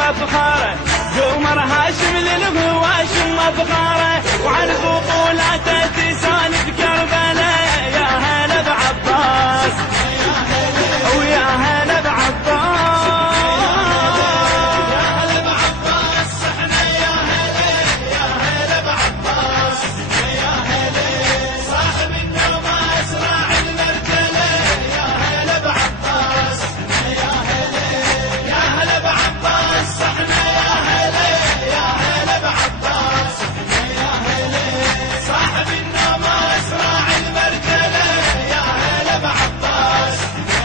مفخره، قمر هاشم للهواشم مفخره، وعن بطولاته تسالف كربلاء. يا هلا بعباس ويا هلا بعباس، يا هلا بعباس احنا يا هلا بعباس، يا هلا صاحب النوماس راعي المرجله. يا هلا بعباس يا هلا بعباس احنا يا هلا بعباس، يا هلا صاحب النوماس راعي المرجله. يا هلا بعباس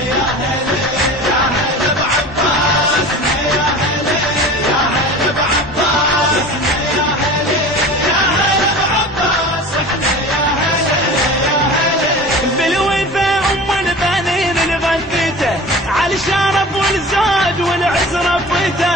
يا هلا بعباس، يا هلا بعباس، يا هلا بعباس احنا يا هلا. بالوفا ام البنين اللي غثته على الشرف والزاد والعز رفته.